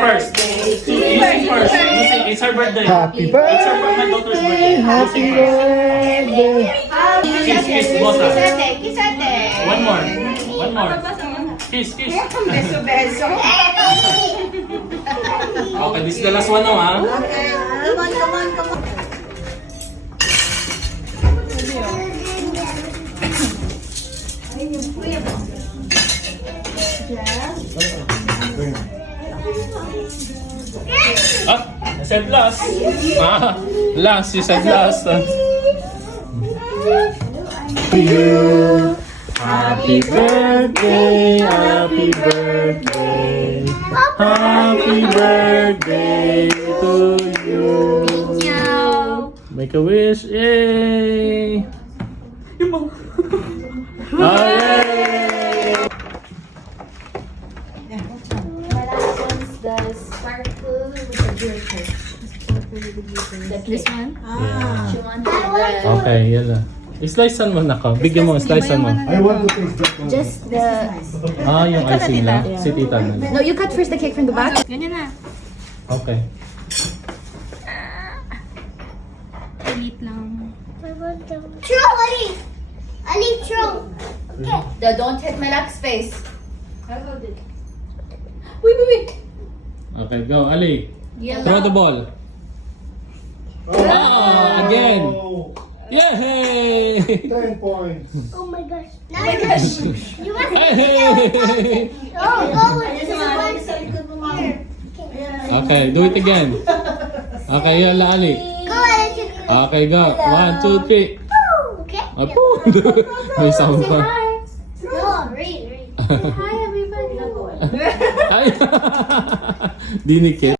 first. You sing first. You sing. It's her birthday. Happy It's her my daughter's birthday. You Happy sing first. birthday. Kiss, Bota. Kiss ate. One more. One more. Kiss. Beso. Okay, this is the last one now, ha? Okay. Come on. Ah, I said last. Ah, last. You said last. You. Happy birthday, happy birthday, happy birthday to you. Make a wish, yay! Hooray! Malasson's the sparkle with the glitter. This one? She wanted the... Okay, yan na. Slicean mo na ko. Bigyan mo, slicean mo. I want to taste that one. Just the... Ah, yung icing lang. Si tita na. No, you cut first the cake from the back. Ganyan na. Okay. Pilit lang. Throw, Ali! Ali, throw! Don't hit my lap's face. Wait. Okay, go. Ali. Yellow. Throw the ball. Ah, again. Yay! 10 points. Oh my gosh. Now you must Hey! go with this one. Here. Okay, do it again. Okay, yala Ali. Go, Ali. Okay, go. 1, 2, 3. Okay. Apo! May sound pa. No, read. Hi, everybody. Ay! Dinikit.